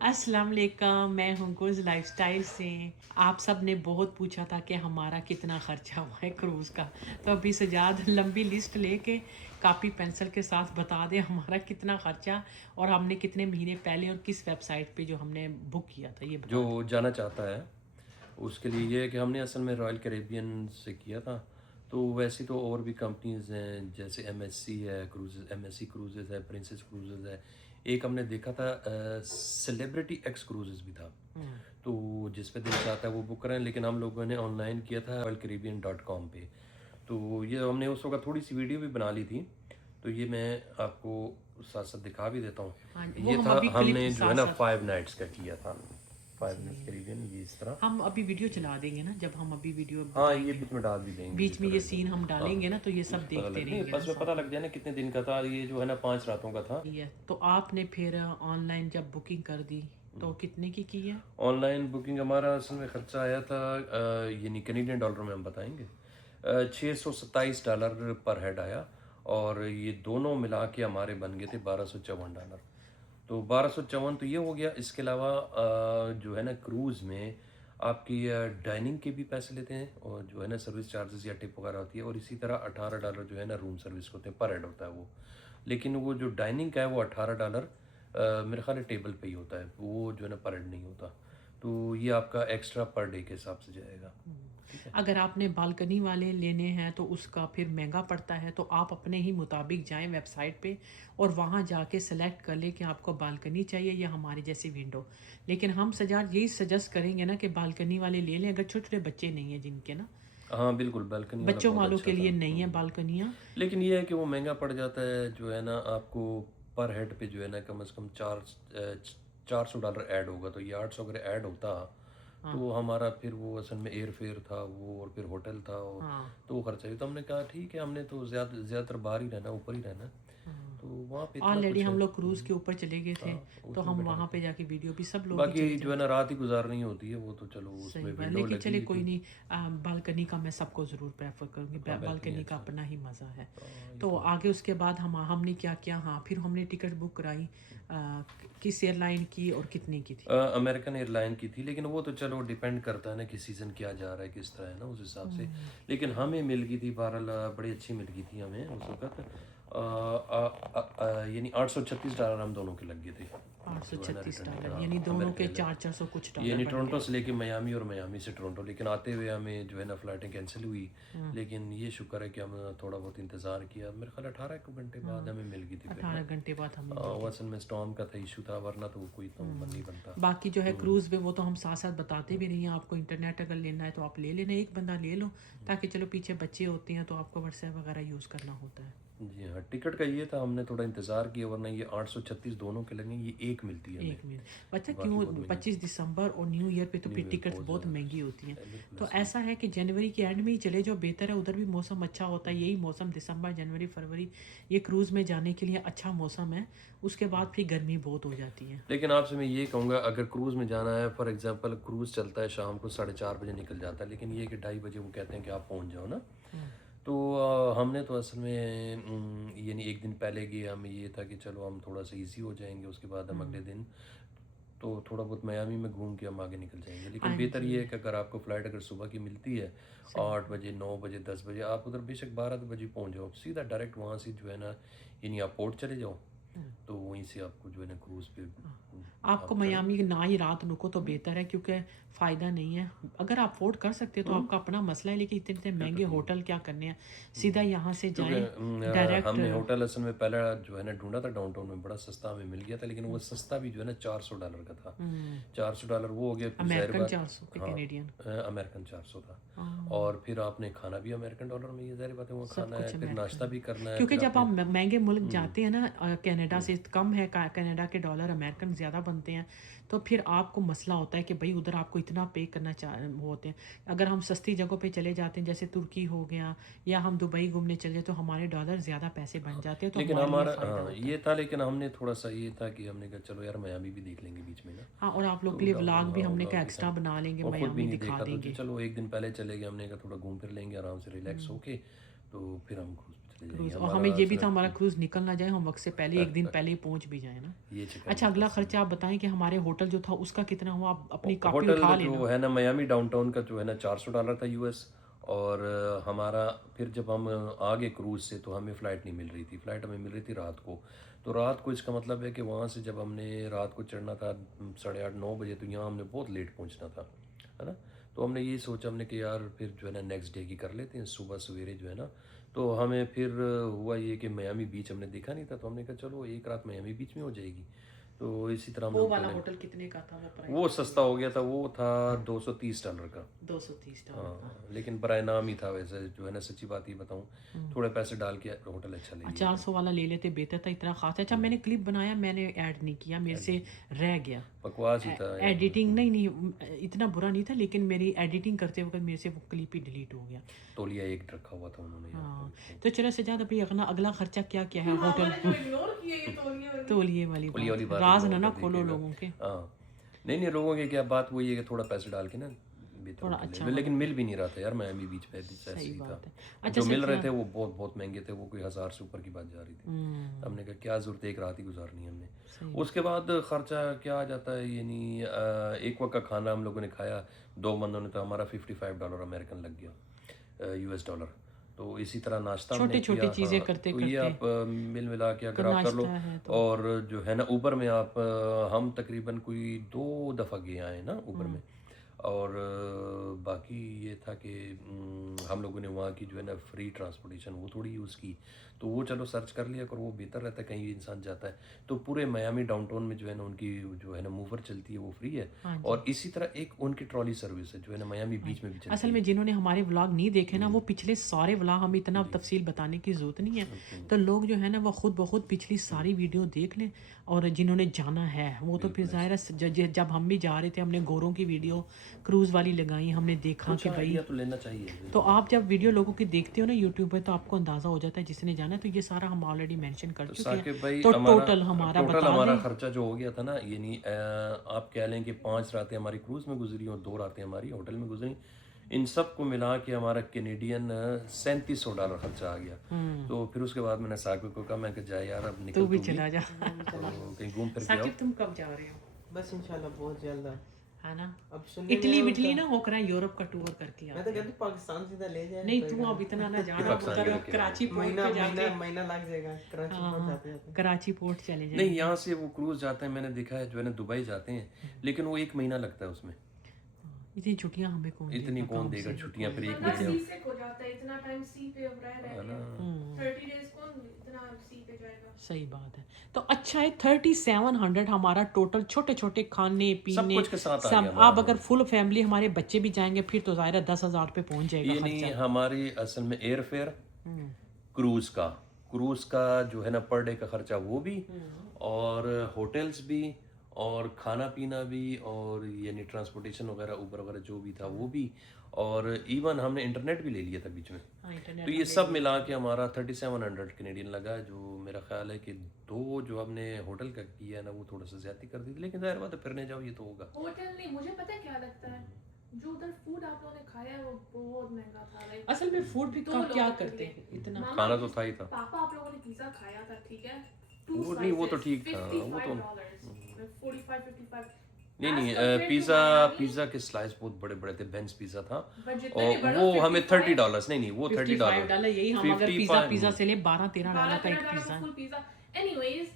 अस्सलाम वालेकुम, मैं हूँ गुज लाइफस्टाइल से। आप सब ने बहुत पूछा था कि हमारा कितना खर्चा हुआ है क्रूज़ का। तो अभी सजाद लंबी लिस्ट लेके कापी पेंसिल के साथ बता दें हमारा कितना खर्चा और हमने कितने महीने पहले और किस वेबसाइट पे जो हमने बुक किया था, ये जो बता दें। जाना चाहता है उसके लिए ये है कि हमने असल में रॉयल कैरेबियन से किया था। तो वैसे तो और भी कंपनीज हैं, जैसे एमएससी है क्रूजेज, एमएससी क्रूजेज है, प्रिंसेस क्रूजेज है। एक हमने देखा था सेलिब्रिटी एक्स क्रूजेज भी था। तो जिस पे दिल चाहता है वो बुक करें, लेकिन हम लोगों ने ऑनलाइन किया था royalcaribbean.com पे। तो ये हमने उस वक्त थोड़ी सी वीडियो भी बना ली थी, तो ये मैं आपको साथ साथ दिखा भी देता हूँ। हाँ, वो ये हम था, अभी क्लिप हमने जो है साथ ना साथ 5 नाइट्स का किया था। 5 नाइट्स कैरेबियन, ये इस तरह। हम अभी वीडियो चला देंगे ना, जब हम अभी वीडियो हाँ, ये बताएंगे बीच में डाल भी देंगे बीच जिस में ये तरह से। सीन हम हाँ, डालेंगे ना, तो ये सब उसमें पता देखते लग नहीं, रहेंगे ना बस में पता साथ में। लग जाए ना कितने दिन का था। ये जो है ना 5 रातों का था। ठीक है, तो आपने फिर ऑनलाइन जब बुकिंग कर दी तो कितने की है? ऑनलाइन बुकिंग हमारा असल में खर्चा आया था, यानी कैनेडियन डॉलर में हम बताएंगे, $627 पर हेड आया। और ये दोनों मिला के हमारे बन गए थे $1254। तो 1254 तो ये हो गया। इसके अलावा जो है ना क्रूज़ में आपकी डाइनिंग के भी पैसे लेते हैं, और जो है ना सर्विस चार्जेस या टिप वगैरह होती है। और इसी तरह $18 जो है ना रूम सर्विस के होते हैं, पर हेड होता है वो। लेकिन वो जो डाइनिंग का है वो $18 मेरे ख्याल है टेबल पे ही होता है, वो जो है ना पर हेड नहीं होता। तो ये आपका एक्स्ट्रा पर डे के हिसाब से जाएगा। ठीक है। अगर आपने बालकनी वाले लेने हैं तो उसका फिर महंगा पड़ता है, तो आप अपने ही मुताबिक जाएं वेबसाइट पे और वहाँ जाके सेलेक्ट कर लें कि आपको बालकनी चाहिए या हमारी जैसी विंडो। लेकिन हम सजाद यही सजेस्ट करेंगे ना कि बालकनी वाले ले लें, अगर छोटे छोटे बच्चे नहीं हैं जिनके ना, हाँ बिल्कुल, बालकनी वाला बच्चों बहुत वालों अच्छा के था। लिए नहीं है बालकनियाँ। लेकिन ये है कि वो महंगा पड़ जाता है, जो है ना आपको पर हेड पे जो है ना कम से कम $400 ऐड होगा। तो ये 800 अगर ऐड होता हाँ तो हमारा फिर वो असल में एयर फेयर था वो, और फिर होटल था हाँ तो वो खर्चा भी। तो हमने कहा ठीक है, हमने तो ज़्यादातर बाहर ही रहना, ऊपर ही रहना। हाँ। तो वहाँ पे इतना ऑलरेडी कुछ है। हम लोग क्रूज़ के ऊपर चले गए थे, हाँ, तो उसमें हम बेटर वहाँ पे रहता जाके वीडियो भी सब है। लोग ही चले बाकी जो है जाएंगे। ना रात ही गुजारनी होती है, वो तो चलो उसमें सही बात, विंडो लेकिन लगी चले हुई कोई थी। नहीं। बालकनी का मैं सबको ज़रूर प्रेफर करूँगी, हाँ, बालकनी बालकनी का अच्छा है। अपना ही मज़ा है। ये तो तो है। आगे उसके बाद हमने क्या किया? हाँ, फिर हमने टिकट बुक कराई। किस एयरलाइन की और कितने की थी? अमेरिकन एयरलाइन की थी, लेकिन वो तो चलो डिपेंड करता है ना कि सीज़न क्या जा रहा है, किस तरह है ना, उस हिसाब से। लेकिन हमें मिल गई थी बहरहाल, बड़ी अच्छी मिल गई थी हमें उस वक्त। यानी $836 हम दोनों के लग गए थे, आठ सौ जो है ना छत्तीस रिटर्न डॉलर यानी दोनों अमेरिकन के एयरलाइन। 400 कुछ डॉलर यानी बन टोरंटो गए। से लेके मियामी और मियामी से टोरंटो, लेकिन आते हुए हमें जो है ना फ़्लाइटें कैंसिल हुई। लेकिन ये शुक्र है कि हमने थोड़ा बहुत इंतज़ार किया। मेरे ख्याल 18 घंटे बाद हमें मिल गई थी फिर ना। 18 घंटे बाद हमें मिल वो गई। असल में स्टॉर्म का था इशू था, वरना तो कोई इतना वो नहीं बनता। बाकी जो है क्रूज़ पे वो तो हम साथ साथ बताते भी नहीं हैं। आपको इंटरनेट अगर लेना है तो आप ले लेना, एक बंदा ले लो, ताकि चलो पीछे बच्चे होते हैं तो आपको व्हाट्सएप वगैरह यूज़ करना होता है। जी हाँ, टिकट का ये था, हमने थोड़ा इंतज़ार किया, वरना ये 836 दोनों के लगे, ये एक मिलती है हमें। एक मिनट बच्चा, बाकी बहुत क्यों महंगी। 25 दिसंबर और न्यू ईयर पे तो न्यू फिर ईयर टिकट्स बहुत बहुत ज़्यादा महंगी होती हैं। बिल्कुल तो ऐसे ही। ऐसा है कि जनवरी के एंड में ही चले जो बेहतर है, उधर भी मौसम अच्छा होता है। यही मौसम दिसंबर जनवरी फरवरी ये क्रूज़ में जाने के लिए अच्छा मौसम है। उसके बाद फिर गर्मी बहुत हो जाती है। लेकिन आपसे मैं ये कहूँगा, अगर क्रूज़ में जाना है, फॉर एग्जांपल क्रूज़ चलता है शाम को 4:30 बजे निकल जाता है, लेकिन ये कि 2:30 बजे वो कहते हैं कि आप पहुँच जाओ ना। तो हमने तो असल में यानी एक दिन पहले गए, हमें ये था कि चलो हम थोड़ा सा इजी हो जाएंगे, उसके बाद हम अगले दिन तो थोड़ा बहुत मियामी में घूम के हम आगे निकल जाएंगे। लेकिन हाँ बेहतर जी, ये है कि अगर आपको फ़्लाइट अगर सुबह की मिलती है सही। 8 बजे, 9 बजे, 10 बजे, आप उधर बेशक 12 बजे पहुंच जाओ, सीधा डायरेक्ट वहाँ से जो है ना, यानी आप पोर्ट चले जाओ। तो वहीं से आपको जो है ना क्रूज़ पे आपको आप चढ़े। मियामी ना ही रात रुको तो बेहतर है, क्योंकि फ़ायदा नहीं है। अगर आप अफोर्ड कर सकते हो तो आपका अपना मसला है, लेकिन इतने इतने महंगे होटल क्या करने हैं। सीधा यहाँ से क्योंकि जाएं डायरेक्ट। हमने होटल असल में पहला जो है ना ढूंढा था डाउनटाउन में, बड़ा सस्ता हमें मिल गया था, लेकिन वो सस्ता भी जो है ना $400 का था। $400 वो हो गया, फिर ज़ाहिर अमेरिकन बात। 400 के हाँ, कैनेडियन। अमेरिकन 400 था। हाँ, और फिर आपने खाना भी अमेरिकन डॉलर में, ये ज़ाहिर बात है, वो सब खाना कुछ है, फिर अमेरिकन नाश्ता है। भी करना है, क्योंकि फिर जब आपने। आप महंगे मुल्क जाते हैं ना, कनाडा से कम है, कनाडा के डॉलर अमेरिकन ज़्यादा बनते हैं, तो फिर आपको मसला होता है कि भाई उधर आपको इतना पे करना वो होते हैं। अगर हम सस्ती जगहों पे चले जाते हैं, जैसे तुर्की हो गया, या हम दुबई घूमने चले जाए, तो हमारे डॉलर ज़्यादा पैसे बन जाते हैं, तो लेकिन हमारे लिए हमारा, फ़ायदा हाँ होता है। ये था, लेकिन हमने थोड़ा सा ये था कि हमने कहा चलो यार मियामी भी देख लेंगे बीच में ना। हाँ, और आप लोग तो के लिए व्लॉग भी हाँ हमने व्लॉग का भी था, एक्स्ट्रा बना लेंगे, और ख़ुद भी मियामी नहीं दिखा देखा, तो देंगे। चलो एक दिन पहले चले गए, हमने कहा थोड़ा घूम फिर लेंगे आराम से, रिलैक्स होके। तो फिर हम क्रूज़ पे चले जाएंगे। क्रूज, और हमें ये भी था हमारा क्रूज निकल ना जाए, हम वक्त से पहले एक दिन पहले ही पहुंच भी जाए ना। ये चक्कर। अच्छा, अगला खर्चा आप बताएं कि हमारे होटल जो था उसका कितना हुआ, आप अपनी कापी होटल उठा जो लेना। है ना मियामी डाउनटाउन का जो है ना $400 था यूएस। और हमारा फिर जब हम आ गए क्रूज से तो हमें फ़्लाइट नहीं मिल रही थी, फ़्लाइट हमें मिल रही थी रात को। तो रात को इसका मतलब है कि वहाँ से जब हमने रात को चढ़ना था 8:30-9 बजे, तो यहाँ हमने बहुत लेट पहुँचना था, है ना। तो हमने यही सोचा, हमने कि यार फिर जो है ना नेक्स्ट डे की कर लेते हैं, सुबह सवेरे जो है ना। तो हमें फिर हुआ ये कि मियामी बीच हमने देखा नहीं था, तो हमने कहा चलो एक रात मियामी बीच में हो जाएगी। तो इसी तरह हम वो लोग वाला जो है, होटल कितने का था वो प्राइस? वो सस्ता हो गया था, वो था $230 का। $230 का। हाँ, लेकिन बराए नाम ही था वैसे, जो है ना सच्ची बात ही बताऊं, थोड़े पैसे डाल के होटल अच्छा ले लिया। 400 वाला ले लेते बेहतर था, इतना खास। अच्छा, मैंने क्लिप बनाया, मैंने ऐड नहीं किया, मेरे से रह गया। बकवास ही था यार। एडिटिंग नहीं, इतना बुरा नहीं था, लेकिन मेरी एडिटिंग करते वक्त मेरे से वो क्लिप ही डिलीट हो गया। तौलिया एक रखा हुआ था उन्होंने यहाँ हाँ, पे। तो चलो सजाद, अभी अगला अगला खर्चा क्या क्या है होटल? तौलिए वाली तौलिया वाली बात, बात राज इग्नोर ना कर खोलो दीजिएगा। लोगों के। हाँ, नहीं लोगों की क्या बात, वही है कि थोड़ा पैसे डाल के ना बेहतर थोड़ा होटल अच्छा ले, लेकिन मिल भी नहीं रहा था यार, मियामी बीच पे भी ऐसे सही ही था। बात है। अच्छा, जो मिल रहे थे वो बहुत बहुत महंगे थे, वो कोई 1000 से ऊपर की बात जा रही थी। हमने कहा क्या जरूरत है एक रात ही गुजारनी है हमने। उसके बाद खर्चा क्या आ जाता है, यानी एक वक्त का खाना हम लोगों ने खाया 2 बंदों ने, तो हमारा $55 अमेरिकन लग गया, यूएस डॉलर। तो इसी तरह नाश्ता हमने छोटी छोटी किया। चीजें हाँ, करते तो ये करते आप मिल मिला के अगर तो आप कर लो। नाश्ता है तो और जो है ना ऊबर में आप हम तकरीबन कोई 2 दफ़ा गए आए ना ऊबर में। और बाकी ये था कि हम लोगों ने वहाँ की जो है ना फ्री ट्रांसपोर्टेशन वो थोड़ी यूज़ की, तो वो चलो सर्च कर लिया कर, वो बेहतर रहता है कहीं भी इंसान जाता है। तो पूरे मियामी डाउनटाउन में जो है ना उनकी जो है ना मूवर चलती है वो फ्री है। हाँ जी। और इसी तरह एक उनकी ट्रॉली सर्विस है जो है ना मियामी बीच में भी चलती असल में जिन्होंने हमारे व्लॉग नहीं देखे ना, वो पिछले सारे व्लॉग, हमें इतना तफसील बताने की ज़रूरत नहीं है, तो लोग जो है ना वो खुद ब खुद पिछली सारी वीडियो देख लें। और जिन्होंने जाना है वो तो फिर ज़ाहिर है, जब हम भी जा रहे थे हमने गोरों की वीडियो क्रूज़ वाली लगाई, हमने देखा कि भाई, आइडिया तो लेना चाहिए। तो आप जब वीडियो लोगों की देखते हो ना यूट्यूब पे, तो आपको अंदाज़ा हो जाता है जिसने जाना है। तो ये सारा हम ऑलरेडी मेंशन कर चुके साकिब हैं, भाई तो हमारा टोटल टोटल बता हमारा दें। खर्चा जो हो गया था ना, यानी आप कह लें कि 5 रातें हमारी क्रूज़ में गुजरी और 2 रातें हमारी होटल में गुजरी। इन सब को मिला के हमारा कैनेडियन $3700 खर्चा आ गया। तो फिर उसके बाद मैंने साकिब को कहा, मैं कि जाए यार अब निकल तू भी तू चला जा। तो कहीं घूम फिर के आओ। साकिब, तुम कब जा रहे हो? बस इंशाल्लाह बहुत जल्द। है ना, अब सुनने इटली में विटली ना होकर यूरोप का टूर करके आ। मैं तो कहती हूँ पाकिस्तान सीधा ले जाए। नहीं, तू अब इतना ना जाना, उधर कराची पोर्ट महीना पे जाके, महीना महीना लग जाएगा कराची पहुंच जाते हैं। कराची पोर्ट चले जाए। नहीं, यहाँ से वो क्रूज़ जाते हैं, मैंने देखा है जो है ना दुबई जाते हैं, लेकिन वो 1 महीना लगता है उसमें। इतनी छुट्टियां हमें कौन इतनी देगा, कौन काम देगा से छुट्टियां फिर 1 बंदा महीने। सी सिक हो जाता है, इतना टाइम सी पे रह ना। 30 डेज कौन इतना सी पे जाएगा। सही बात है। तो अच्छा है, 3700 हमारा टोटल, छोटे छोटे खाने सब पीने कुछ के साथ आ सब। गया आप अगर फुल फैमिली हमारे बच्चे भी जाएंगे फिर तो ज़ाहिर है 10,000 पे पहुंच जाएगा ये नहीं, खर्चा। हमारी असल में एयर फेयर, क्रूज़ का जो है ना पर डे का खर्चा वो भी, और होटल्स भी, और खाना पीना भी, और यानी ट्रांसपोर्टेशन वगैरह ऊबर वगैरह जो भी था वो भी, और इवन हमने इंटरनेट भी ले लिया था बीच में। हाँ, इंटरनेट तो ये सब मिला के हमारा 3700 कैनेडियन लगा, जो मेरा ख्याल है कि 2 जो हमने होटल का किया है ना वो थोड़ा सा ज्यादा कर दी थी, लेकिन जाहिर बात है फिरने जाओ ये तो होगा। होटल नहीं, मुझे पता है क्या लगता है, जो उधर फूड आप लोगों ने खाया है वो बहुत महंगा था। लाइक असल में फूड भी दो क्या लोगों के करते लिए। हैं इतना। मामा, खाना तो था ही था। पापा आप लोगों ने पिज्जा खाया था, ठीक है, वो नहीं, वो तो ठीक था, वो तो $45-55। नहीं पिज़्ज़ा के स्लाइस बहुत बड़े बड़े थे, बेंच पिज़्ज़ा था, जितने और भी बड़े, वो हमें $30 नहीं, वो $55 यही, हम अगर पिज्जा से ले $12-13 का एक पिज्जा। Full pizza. एनीवेज,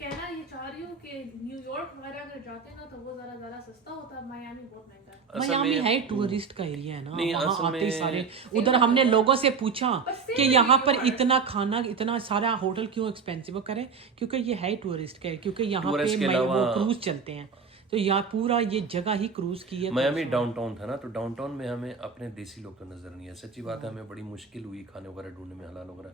कहना ये चाह रही हूँ कि न्यूयॉर्क वगैरह अगर जाते हैं ना तो वो ज़रा सस्ता होता है, मियामी बहुत महंगा है। मियामी है टूरिस्ट का एरिया है ना, नहीं, वहाँ असल आते ही में- सारे। उधर हमने लोगों से पूछा कि यहाँ पर इतना खाना, इतना सारा होटल क्यों एक्सपेंसिव करे, क्योंकि ये है टूरिस्ट का, क्योंकि यहाँ पे टूरिस्ट के वो अलावा- क्रूज चलते हैं, तो यहाँ पूरा ये जगह ही क्रूज की है। मियामी डाउनटाउन था ना, तो डाउनटाउन में हमें अपने देसी लोग तो नजर नहीं है, सच्ची बात है, हमें बड़ी मुश्किल हुई खाने वगैरह ढूंढने में, हलाल वगैरह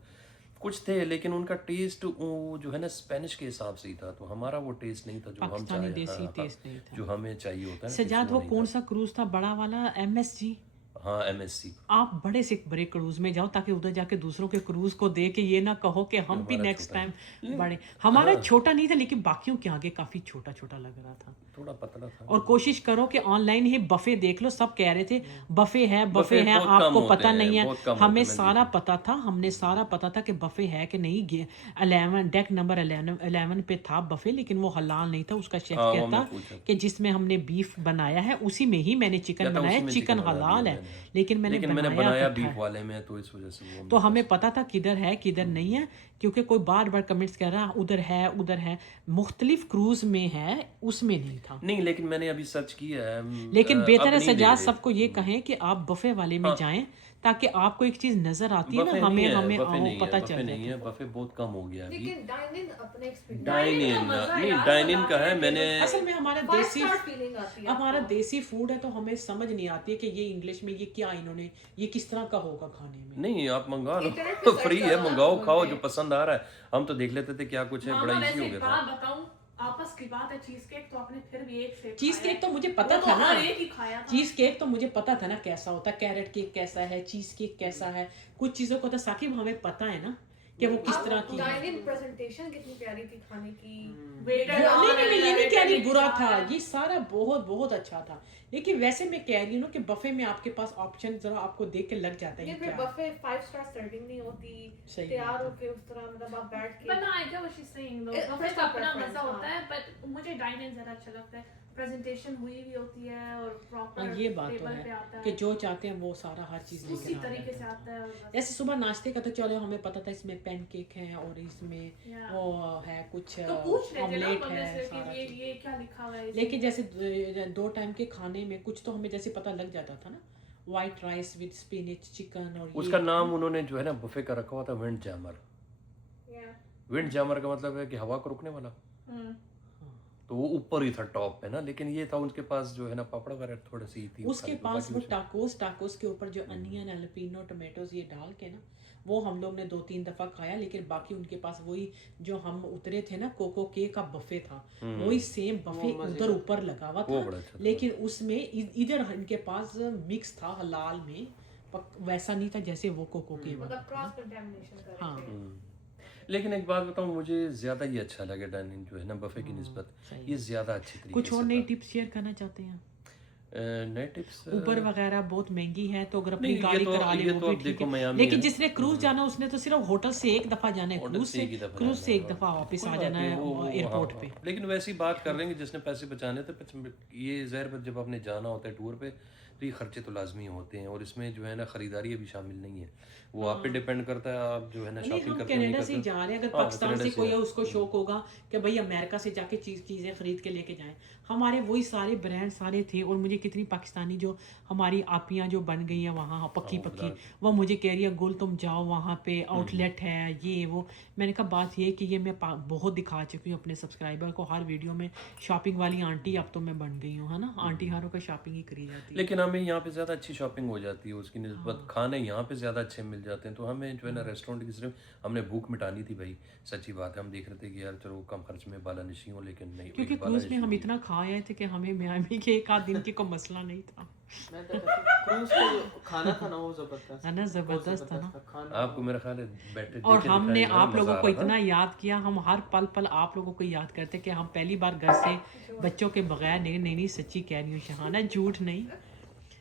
कुछ थे, लेकिन उनका टेस्ट जो है ना स्पेनिश के हिसाब से ही था, तो हमारा वो टेस्ट नहीं था जो हम पाकिस्तानी चाहे। देसी हाँ, टेस्ट नहीं था। जो हमें चाहिए होता है ना, सजाद, टेस्ट वो नहीं कौन सा क्रूज था बड़ा वाला, MSG? था। हाँ MSC आप बड़े से बड़े क्रूज में जाओ ताकि उधर जाके दूसरों के क्रूज को दे के ये ना कहो कि हम भी नेक्स्ट टाइम बड़े। हमारा छोटा नहीं था लेकिन बाकियों के आगे काफी छोटा छोटा लग रहा था। थोड़ा पतला था। और कोशिश करो कि ऑनलाइन ही बफे देख लो, सब कह रहे थे बफे है बफे है, बहुत कम आपको होते पता हैं, नहीं है। बहुत कम हमें होते हैं, सारा पता था, हमने सारा पता था कि बफे है कि नहीं। 11 डेक नंबर 11 पे था बफे, लेकिन वो हलाल नहीं था। उसका शेफ हाँ, वो कहता हमने पूछा। कि जिसमें हमने बीफ बनाया है उसी में ही मैंने चिकन क्या था, बनाया, उसी में चिकन बना हलाल दिया है, मैंने। लेकिन मैंने बनाया बनाया बीफ वाले में, तो इस वजह से वो तो हमें पता था किधर है किधर नहीं है, क्योंकि कोई बार बार कमेंट्स कर रहा उधर है, मुख्तलिफ क्रूज में है, उसमें नहीं था। नहीं, लेकिन मैंने अभी सर्च किया है। लेकिन अब बेहतर है नहीं दे सजाद रहे। सबको ये कहें कि आप बफे वाले में जाएं ताकि आपको एक चीज नजर आती है ना, बफे हमें नहीं है, हमें बफे नहीं पता है, बफे चल नहीं जाता है, बफे बहुत कम हो गया अभी। लेकिन डाइन इन अपने एक्सपीरियंस डाइन इन नहीं, डाइन इन का है मैंने। असल में हमारा देसी फीलिंग आती है। हमारा देसी फूड है तो हमें समझ नहीं आती है कि ये इंग्लिश में ये क्या इन्होंने ये किस तरह का होगा खाने में। नहीं, आप मंगा लो, इंटरनेट पे फ्री सर्च है, करो, मंगाओ, आप खाओ, बोलते जो हैं। पसंद आ रहा है। हम तो देख लेते थे क्या कुछ है, मामा, बड़ा इजी वैसे हो एक गया बात था। बताऊं, आपस की बात है, चीज केक तो आपने फिर भी एक से चीज खाया केक तो है। मुझे पता वो तो था ना, हर एक ही खाया था। चीज केक तो मुझे पता था ना कैसा होता है, कैरेट केक कैसा है, चीज केक कैसा है, कुछ चीजों को तो साकिब हमें पता है ना कि वो किस तरह की है। डाइन इन प्रेजेंटेशन कितनी प्यारी थी खाने की। वेटर नहीं नहीं, मैं ये नहीं कह रही वेटर बुरा लेके था, जा रहा है। ये सारा बहुत बहुत अच्छा था, लेकिन वैसे मैं कह रही हूँ ना कि बफे में आपके पास ऑप्शन जरा आपको देख के लग जाता है ये ये फिर क्या है। बफे 5 स्टार सर्विंग नहीं होती, सही तैयार बात है। होके उस तरह, मतलब आप बैठ के But no, I get what she's saying though. It's Buffet का personal अपना preference, मजा होता हाँ। है, but मुझे डाइन इन ज्यादा अच्छा लगता है। प्रेजेंटेशन हुई भी होती है और प्रॉपर हाँ ये बात तो टेबल पे है आता कि है, जो चाहते हैं वो सारा हर चीज उसी लेकर आ तरीके जाते से हैं। आता है और बस। जैसे सुबह नाश्ते का तो चलो हमें पता था इसमें पैनकेक है और इसमें Yeah. वो है कुछ तो पूछ लेते ना ऑमलेट बंदे है से सारा कि चीज। ये क्या लिखा हुआ है इसमें। लेकिन जैसे 2 टाइम के खाने में कुछ तो हमें जैसे पता लग जाता था ना, white rice with spinach chicken और उसका ये नाम उन्होंने जो है ना बफे का रखा हुआ था wind jammer. Yeah. Wind jammer का मतलब है कि हवा को रोकने वाला, हम्म। तो वो ऊपर ही था टॉप पे ना, लेकिन ये था उनके पास जो है ना पापड़ वगैरह थोड़ी सी थी उसके पास वो टाकोस के ऊपर जो अनियन एलपिनो टोमेटोज ये डाल के ना, वो हम लोग ने 2-3 दफा खाया, लेकिन बाकी उनके पास वही जो हम उतरे थे ना कोको के का बफे था, वही सेम बफे उधर ऊपर लगा हुआ वो था, बड़ा अच्छा था। लेकिन उसमें इधर इनके पास मिक्स था हलाल में, वैसा नहीं था जैसे वो कोको के वाला मतलब था। क्रॉस कंटामिनेशन कर हाँ। रहे थे। लेकिन एक बात बताऊं, मुझे ज्यादा ये अच्छा लगे डाइनिंग जो है ना बफे की निस्बत, सही ये ज्यादा अच्छी तरीके कुछ और से नई था। टिप्स शेयर करना चाहते हैं? नए टिप्स ऊबर वगैरह बहुत महंगी है, तो अगर अपनी नहीं, ये गाड़ी तो- करा ले ये वो तो भी अब ठीक देखो है, मियामी लेकिन है। जिसने क्रूज जाना उसने तो सिर्फ होटल से एक दफा जाना है, होटल क्रूज से से एक ही दफा क्रूज से जाना एक है। दफा वापस कोई आ बात जाना नहीं, है वो एयरपोर्ट हाँ, पे। हाँ। लेकिन वैसी बात कर रहे हैं कि जिसने पैसे बचाने थे, ये ज़ाहिर बात जब आपने जाना होता है टूर पे तो ये खर्चे तो लाजमी होते हैं, और इसमें जो है ना ख़रीदारी अभी शामिल नहीं है, वो आप पे डिपेंड करता है, आप जो है ना नहीं शॉपिंग हम करते हो नहीं कनाडा से ही करते हो। जा रहे हैं, अगर हाँ, पाकिस्तान कनाडा से से कोई है है। उसको शौक होगा कि भाई अमेरिका से जाके चीज़ें खरीद के लेके जाएं, हमारे वही सारे ब्रांड सारे थे, और मुझे कितनी पाकिस्तानी जो हमारी आपियाँ जो बन गई हैं वहाँ पक्की पक्की, वो मुझे कह रही है गुल तुम जाओ वहाँ पे आउटलेट है ये वो। मैंने कहा बात ये है कि ये मैं बहुत दिखा चुकी हूँ अपने सब्सक्राइबर को हर वीडियो में, शॉपिंग वाली आंटी अब तो मैं बन गई हूँ, है ना, आंटी हारों का शॉपिंग ही करी जाती है। लेकिन हमें यहाँ पे ज़्यादा अच्छी शॉपिंग हो जाती है, उसकी निस्बत खाने यहाँ पे ज़्यादा अच्छे मिल जाते हैं, तो हमें जो है ना रेस्टोरेंट की सिर्फ हमने भूख मिटानी थी भाई, सच्ची बात है। हम देख रहे थे कि यार चलो कम खर्च में बालानशी हो, लेकिन नहीं, क्योंकि एक क्रूज में हम बालानशी इतना खा आए थे कि हमें मियामी के एक आध दिन की कोई मसला नहीं था, मैं तो क्रूज का जो खाना था ना वो जबरदस्त है ना, जबरदस्त था ना। खाना आपको मेरा ख्याल है बैठे और देखे हमने दिखाए आप मजा लोगों आ को रहा था। इतना याद किया, हम हर पल पल आप लोगों को याद करते कि हम पहली बार घर से बच्चों के बगैर नहीं नहीं नहीं सच्ची कह रही हूँ शहाना, झूठ नहीं,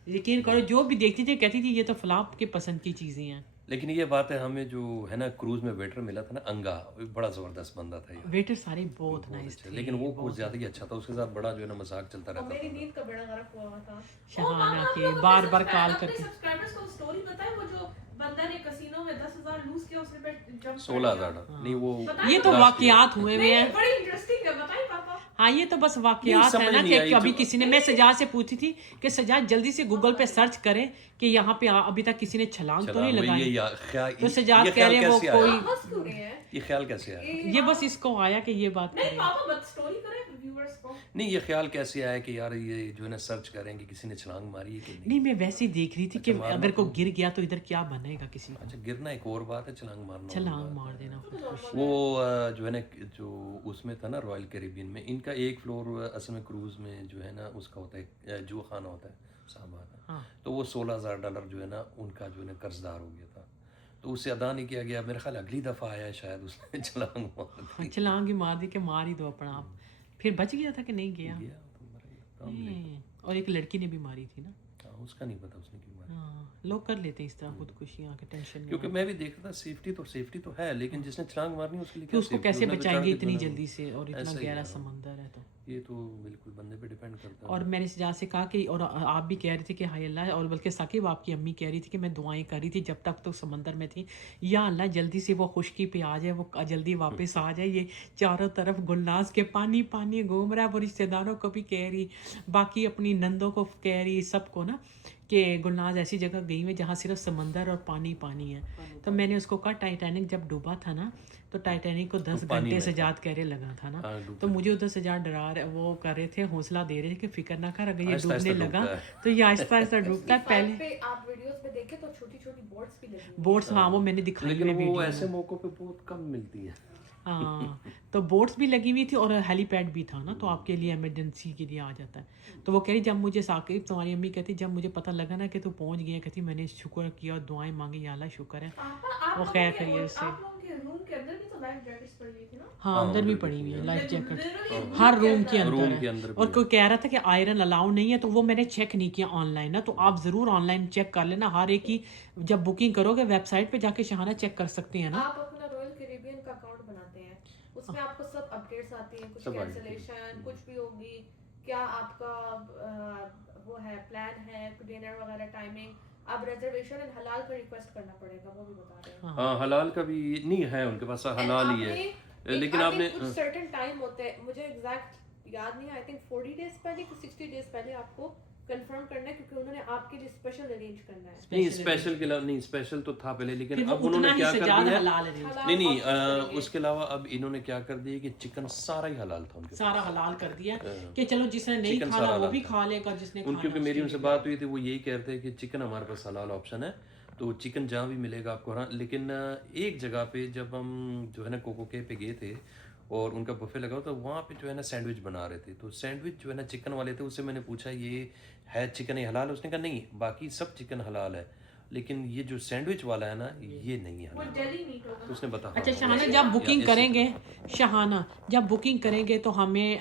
यकीन करो जो भी देखती थी कहती थी ये तो फलाप के पसंद की चीज़ें हैं। लेकिन ये बात है, हमें जो है ना क्रूज में वेटर मिला था ना अंगा, वो बड़ा जबरदस्त बंदा था यार, वेटर सारे बहुत नाइस अच्छा, थे, लेकिन वो कुछ ज्यादा ही अच्छा था, उसके साथ बड़ा जो है ना मजाक चलता और रहता मेरी था। नींद का बेड़ा गर्क हुआ था। शहाना के बार बार कॉल करके। सब्सक्राइबर्स को स्टोरी पता है, वो जो बंदा ने कसिनो में 10,000 लूज किया, उसने पे जंप 16,000 नहीं वो ये तो last वाकयात हुए हुए हैं, बड़ी इंटरेस्टिंग है, बताइए पापा। हाँ ये तो बस वाकयात समझ है ना नहीं कि आई कभी जो- किसी ने, मैं सजाद से पूछी थी कि सजाद जल्दी से गूगल पे सर्च करें कि यहाँ पे अभी तक किसी ने छलांग तो चला नहीं ये लगाई, ख्याल तो सजाद ये कह ख्याल रहे हैं वो कैसे आया? कोई, हंस क्यों रहे हैं? ये ख्याल कैसे आया? ये बस इसको आया कि ये बात नहीं करें। पापा, बट स्टोरी करें व्यूअर्स को। नहीं, ये ख्याल कैसे आया कि यार ये जो है ना सर्च करें कि किसी ने छलांग मारी है कि नहीं? नहीं मैं वैसे ही देख रही थी कि मारना अगर कोई गिर गया तो इधर क्या बनेगा किसी को, अच्छा, गिरना एक और बात है, छलांग मारना और छलांग बात मार है। देना खुदकुशी। वो जो है ना जो उसमें था ना रॉयल कैरिबियन में, इनका एक फ्लोर असल में क्रूज में जो है ना उसका होता है जुआ खाना होता है, صاحب ہے. ہاں تو وہ $16,000 جو ہے نا ان کا جو ہے نا قرض دار ہو گیا تھا, تو اسے ادا نہیں کیا گیا. میرے خیال اگلی دفعہ آیا ہے شاید اس نے چھلانگ مار دی. چھلانگ ہی مار دی کہ مار ہی دو اپنا آپ. پھر بچ گیا تھا کہ نہیں گیا؟ گیا تو مر گیا. کام لے نہیں. اور ایک لڑکی نے بھی ماری تھی نا. ہاں, اس کا نہیں پتا اس نے کیوں ماری. ہاں لوگ کر لیتے ہیں اس طرح خودکشیاں کے ٹینشن میں. کیونکہ میں بھی دیکھ رہا تھا سیفٹی تو ہے, لیکن جس نے چھلانگ مارنی اس کے لیے کہ کیا اس کو safety؟ کیسے اس نے تو بچائیں چڑھ گے کے اتنی جو ہے نا جلدی سے, اور اتنا ایسا ہی گہرا ہے. سمندر ہے تو. یہ تو بالکل بندے پہ ڈیپینڈ کرتا ہے. اور میں نے سجاد سے کہا کہ, اور آپ بھی کہہ رہے تھے کہ ہائے اللہ, اور بلکہ ثاقب آپ کی امی کہہ رہی تھی کہ میں دعائیں کر رہی تھی جب تک تو سمندر میں تھی, یا اللہ جلدی سے وہ خشکی پہ آ جائے, وہ جلدی واپس آ جائے. یہ چاروں طرف گلناز کے پانی پانی گھوم رہا ہے. وہ رشتہ داروں کو بھی کہہ رہی, باقی اپنی نندوں کو کہہ رہی, سب کو نا, کہ گلناز ایسی جگہ گئی ہوئی جہاں صرف سمندر اور پانی پانی ہے. تو میں نے اس کو کہا ٹائٹینک جب ڈوبا تھا نا, تو ٹائٹینک کو 10 گھنٹے سجاد کہہ رہے لگا تھا نا. تو مجھے ادھر سجاد ڈرا رہے, وہ کر رہے تھے, حوصلہ دے رہے تھے کہ فکر نہ کر, اگر یہ ڈوبنے لگا تو یہ آہستہ آہستہ ڈوبتا ہے. پہلے پہ آپ ویڈیوز میں دیکھیں تو چھوٹی چھوٹی بورڈز بھی لگی بوٹس, ہاں وہ میں نے دکھائی ہوئی لیکن وہ ویڈیو ایسے موقعوں پہ بہت کم ملتی ہیں. ہاں, تو بوٹس بھی لگی ہوئی تھی اور ہیلی پیڈ بھی تھا نا, تو آپ کے لیے ایمرجنسی کے لیے آ جاتا ہے. تو وہ کہہ رہی جب مجھے ثاقب, تمہاری امی کہتی جب مجھے پتہ لگا نا کہ تو پہنچ گیا, کہتی میں نے شکر کیا اور دعائیں مانگی, یا اللہ شکر ہے وہ خیر خیریت سے. آپ لوگوں کے روم کے اندر بھی تو لائف جیکٹس پڑی ہوئی تھی نا. ہاں اندر بھی پڑی ہوئی ہے لائف جیکٹ, Literally ہر روم کے روم اندر کے ہے. اندر بھی اور کوئی کہہ رہا تھا کہ آئرن الاؤ نہیں ہے, تو وہ میں نے چیک نہیں کیا آن لائن نا, تو آپ ضرور آن لائن چیک کر لینا. ہر ایک کی جب بکنگ کرو گے ویب سائٹ پہ جا کے شہانہ چیک کر سکتے ہیں نا. آپ اپنا رائل کیریبین کا اکاؤنٹ بناتے ہیں, اس میں آپ کو سب اپڈیٹس آتی ہیں, کچھ کینسلیشن کچھ بھی ہوگی, کیا آپ کا وہ ہے پلان ہے, ڈنر وغیرہ ٹائمنگ, آپ ریزرویشن اینڈ حلال کا ریکویسٹ کرنا پڑے گا, وہ بھی بتا رہے ہیں. ہاں حلال کا بھی نہیں ہے ان کے پاس, حلال ہی ہے. لیکن آپ نے کچھ سرٹن ٹائم ہوتے ہیں, مجھے ایگزیکٹ یاد نہیں ہے, آئی تھنک 40 days پہلے کہ 60 days پہلے آپ کو کنفرم کرنا ہے, کیونکہ انہوں نے آپ کے لیے اسپیشل ارینج کرنا ہے. نہیں اسپیشل کے علاوہ نہیں, اسپیشل تو تھا پہلے, لیکن اب انہوں اتنا نے ہی کیا کر سجاد دیا, حلال ہے, نہیں اس کے علاوہ اب انہوں نے کیا کر دیا کہ چکن سارا ہی حلال تھا ان کے, سارا حلال کر دیا کہ چلو جس نے نہیں کھانا وہ بھی کھا لے گا, جس نے ان کیونکہ میری ان سے بات ہوئی تھی, وہ یہی کہتے ہیں کہ چکن ہمارے پاس حلال آپشن ہے, تو چکن جہاں بھی ملے گا آپ کو. لیکن ایک جگہ پہ جب ہم جو ہے نا کوکو کے پہ گئے تھے اور ان کا بفے لگا ہوا تھا, وہاں پہ جو ہے نا سینڈوچ بنا رہے تھے, تو سینڈوچ جو ہے نا چکن والے تھے, اس سے میں نے پوچھا یہ ہے چکن یہ حلال؟ اس نے کہا نہیں, باقی سب چکن حلال ہے, لیکن یہ جو سینڈوچ والا ہے نا یہ نہیں ہے حلال. ڈیلی میٹ ہوگا. اس نے بتا. اچھا شہانہ جب بکنگ کریں گے, شہانہ جب بکنگ کریں گے تو ہمیں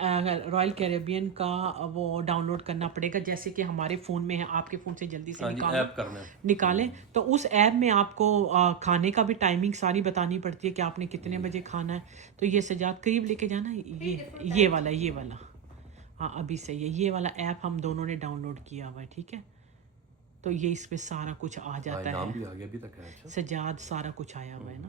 رائل کیریبین کا وہ ڈاؤن لوڈ کرنا پڑے گا, جیسے کہ ہمارے فون میں ہے, آپ کے فون سے جلدی سے ایپ کرنا ہے, نکالیں. تو اس ایپ میں آپ کو کھانے کا بھی ٹائمنگ ساری بتانی پڑتی ہے کہ آپ نے کتنے بجے کھانا ہے. تو یہ سجاد قریب لے کے جانا, یہ والا ہاں ابھی صحیح ہے, یہ والا ایپ ہم دونوں نے ڈاؤن لوڈ کیا ہوا ہے, ٹھیک ہے. تو یہ اس پہ سارا کچھ آ جاتا نام ہے, بھی آ گیا ابھی تک ہے. سجاد سارا کچھ آیا ہوا ہے نا.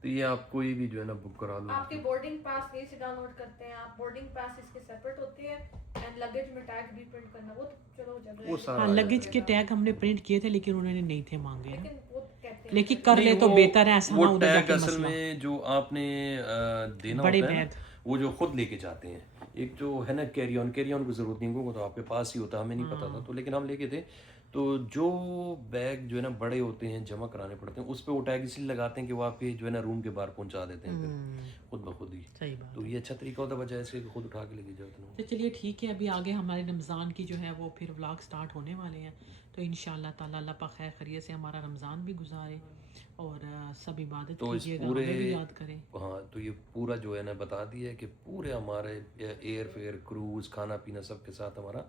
تو یہ آپ کوئی بھی جو ہے نا بک کرا لو. آپ کے بورڈنگ پاس یہ سے ڈاؤن لوڈ کرتے ہیں آپ, بورڈنگ پاس اس کے سیپریٹ ہوتی ہے, اینڈ لگیج میں ٹیگ بھی پرنٹ کرنا, وہ تو چلو جب ہاں لگیج کے ٹیگ ہم نے پرنٹ کیے تھے, لیکن انہوں نے نہیں تھے مانگے, لیکن وہ کہتے ہیں لیکن کر لے تو بہتر ہے, ایسا نہ وہ ادھر جا ٹیگ کے اصل مسئلہ. میں جو آپ نے دینا بڑے ہوتا ہے بیگ وہ جو خود لے کے جاتے ہیں, ایک جو ہے نا کیری آن کی ضرورت نہیں, وہ تو آپ کے پاس ہی ہوتا, ہمیں نہیں پتا تھا, تو لیکن ہم لے کے تھے. تو جو بیگ جو ہے نا بڑے ہوتے ہیں جمع کرانے پڑتے ہیں, اس پہ وہ ٹیگ اس لیے لگاتے ہیں کہ وہ آپ کے جو ہے نا روم کے باہر پہنچا دیتے ہیں پھر خود بخود ہی. صحیح بات. تو یہ اچھا طریقہ ہوتا ہے بجائے اس کے خود اٹھا کے لے کے جاتے ہیں. تو چلیے ٹھیک ہے, ابھی آگے ہمارے رمضان کی جو ہے وہ پھر ولاگ سٹارٹ ہونے والے ہیں, تو انشاءاللہ تعالیٰ اللہ پاک خیر خیریت سے ہمارا رمضان بھی گزارے اور سب عبادت کیجیے گا, ہمیں بھی یاد کریں. ہاں تو یہ پورا جو ہے نا بتا دیا ہے کہ پورے ہمارے ایئر فیئر کروز کھانا پینا سب کے ساتھ ہمارا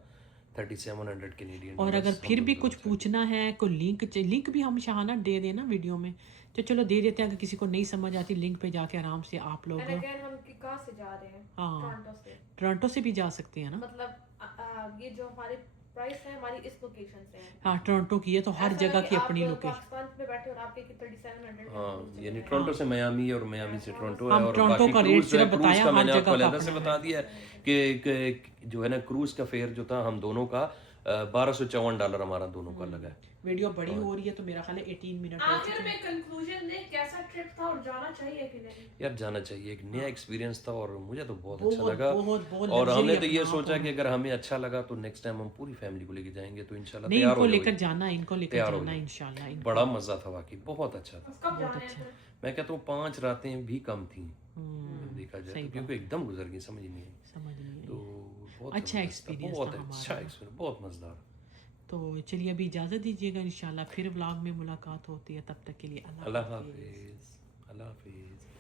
3700 کینیڈین. اور اگر پھر بھی کچھ پوچھنا ہے, کوئی لنک بھی ہم شہانہ دے دیں نا ویڈیو میں, تو چلو دے دیتے ہیں, اگر کسی کو نہیں سمجھ آتی لنک پہ جا کے آرام سے آپ لوگ. ہم کہاں سے جا رہے ہیں؟ ٹورنٹو سے. ٹورنٹو سے بھی جا سکتے ہیں نا, مطلب یہ جو ہمارے پرائس ہے ہماری اس لوکیشن سے ہیں. ہاں ٹورنٹو کی ہے, تو ہر جگہ کی اپنی لوکیشن. پاکستان میں بیٹھے اور آپ کے 3700. ہاں یعنی ٹورنٹو سے میامی اور میامی سے ٹورنٹو ہے, ہم اور ٹورنٹو کا ریٹ صرف بتایا, میں ہر نے آپ کو جگہ علیحدہ سے بتا دیا کہ جو ہے نا کروز کا فیئر جو تھا ہم دونوں کا $1254 ہمارا دونوں کا لگا ہے. ویڈیو بڑی ہو رہی ہے تو میرا خیال ہے 18 منٹ ہو آخر چکے میں کنکلوژن دے کیسا ٹرپ تھا اور جانا چاہیے کہ نہیں؟ یار جانا چاہیے, ایک نیا ایکسپیرینس تھا اور مجھے تو بہت اچھا لگا, بہت اور ہم نے تو یہ سوچا کہ اگر ہمیں اچھا لگا تو نیکسٹ ٹائم ہم پوری فیملی کو لے کے جائیں گے, تو انشاءاللہ نہیں, تیار ان کو ہو لے جاؤ. کر جانا, ان کو لے کر جانا انشاءاللہ. بڑا مزہ تھا واقعی, بہت اچھا تھا. کب جانا ہے؟ میں کہتا ہوں 5 راتیں بھی کم تھیں دیکھا جائے, کیونکہ ایک دم گزر گئی, سمجھ نہیں آئی. تو بہت اچھا ایکسپیرینس بہت اچھا ایکسپیرینس, بہت مزیدار. تو چلیے ابھی اجازت دیجیے گا، انشاءاللہ پھر ولاگ میں ملاقات ہوتی ہے، تب تک کے لیے اللہ اللہ حافظ. حافظ. اللہ حافظ.